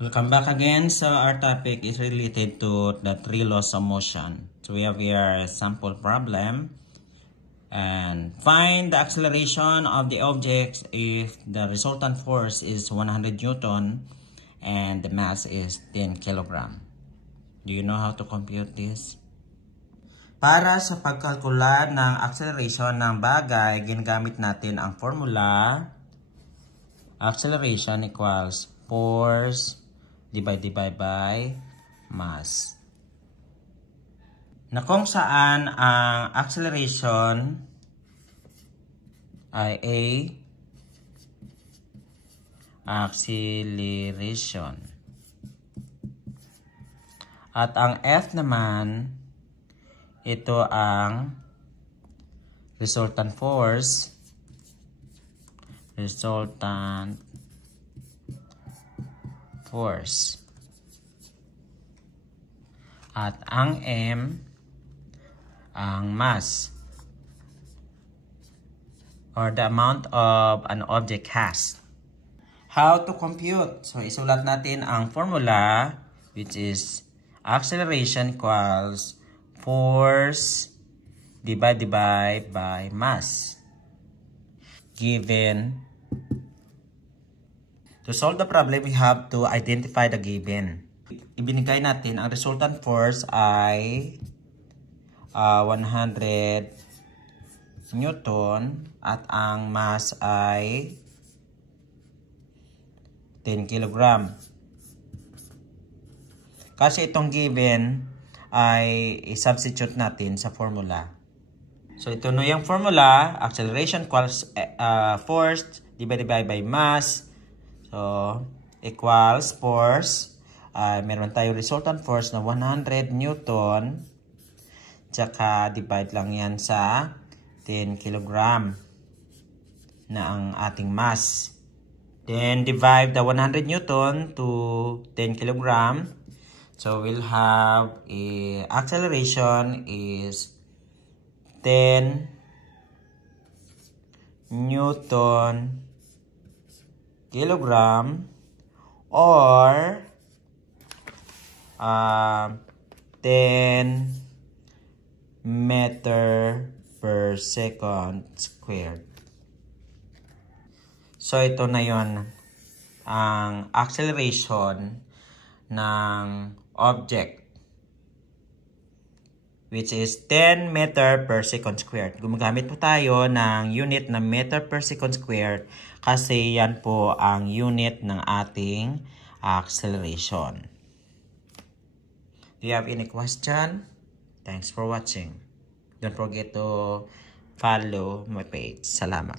Welcome back again. So our topic is related to the three laws of motion. So we have here a sample problem. And find the acceleration of the object if the resultant force is 100 Newton and the mass is 10 kilogram. Do you know how to compute this? Para sa pagkalkula ng acceleration ng bagay, ginagamit natin ang formula. Acceleration equals force divided by mass. Na kung saan ang acceleration ay acceleration. At ang F naman, ito ang resultant force. At ang M, ang mass, or the amount of an object has. How to compute? So, isulat natin ang formula, which is acceleration equals force divided by mass. Given. To solve the problem, we have to identify the given. Ibinigay natin ang resultant force ay 100 Newton at ang mass ay 10 kilogram. Kasi itong given ay i-substitute natin sa formula. So ito no yung formula, acceleration equals force divided by mass. So equals force, meron tayo resultant force na 100 Newton, tsaka divide lang yan sa 10 kilogram na ang ating mass. Then divide the 100 Newton to 10 kilogram. So we'll have acceleration is 10 Newton kilogram or 10 meter per second squared. So ito na yon ang acceleration ng object, which is 10 meter per second squared. Gumagamit po tayo ng unit na meter per second squared kasi yan po ang unit ng ating acceleration. Do you have any question? Thanks for watching. Don't forget to follow my page. Salamat.